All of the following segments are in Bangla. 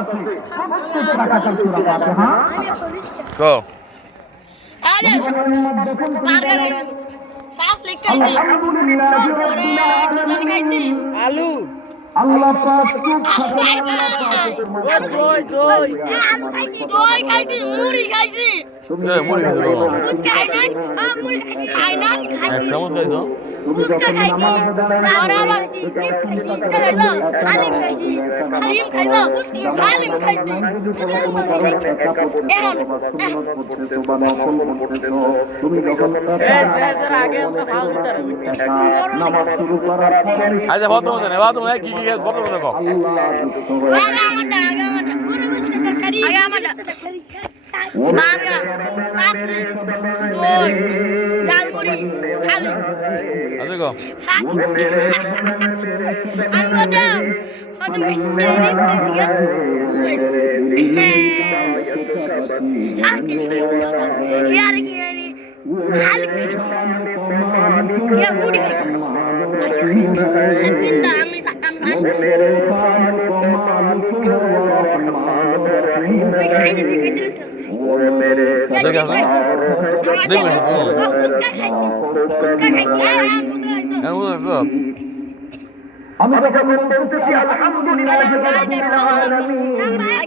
প্রত্যেকে রাখাতের সূরা ফাতিহা কো আরে বার্গার সাস লিখাইছি আলহামদুলিল্লাহ কি খাইছি আলু আল্লাহ পাক খুব দই দই খাইছি মুড়ি খাইছি এ মুড়ি খাইছো বলো ফুচকা খাইছি মুড়ি খাই না এক খাইছি চামচ খাইছো ফুচকা খাইছি আর আবার ফুচকা খাইছো হালিম খাইছি হালিম খাইছো ফুচকা হালিম খাইছি এখন তুমি যখন আগে আমরা ফাল দিতে পারবো নামাজ শুরু করার পরে আচ্ছা ফটো মতো নেবা তুমি কি কি খাইছো ফটো দেখো আগে আমাদের পুরো গোশত তরকারি আগে আমাদের বার্গার সাস দই ঝালমুড়ি হালিম আচ্ছা গো আমি হয়তো আমি যখন বলতেছি আলহামদুলিল্লাহ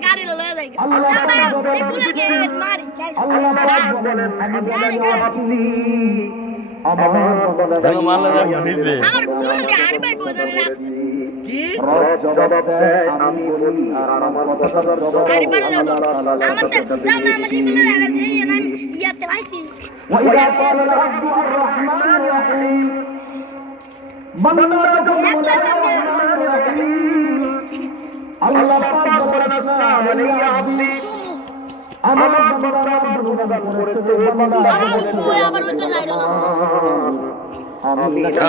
গাড়ি লয়ে যাই মারি আপনি আমার দেখো মারলে যাবে নিচে আমার ভুল হলে আরে ভাই গোজারে রাখছে কি জবাব দেয় আমি বলি আর আমার কথা জবাব আরে বারে দাও আমার তো জামা আমার দিলে রাখছে আমি ইয়াতে পাইছি وإذا قال العبد الرحمن الرحيم بندہ আল্লাহ পাক বলেন আলিয়া আব্দি আমার বান্দা গুনাহ করেছে বান্দা আবার শুয়ে আবার উঠে যাইলো না আমি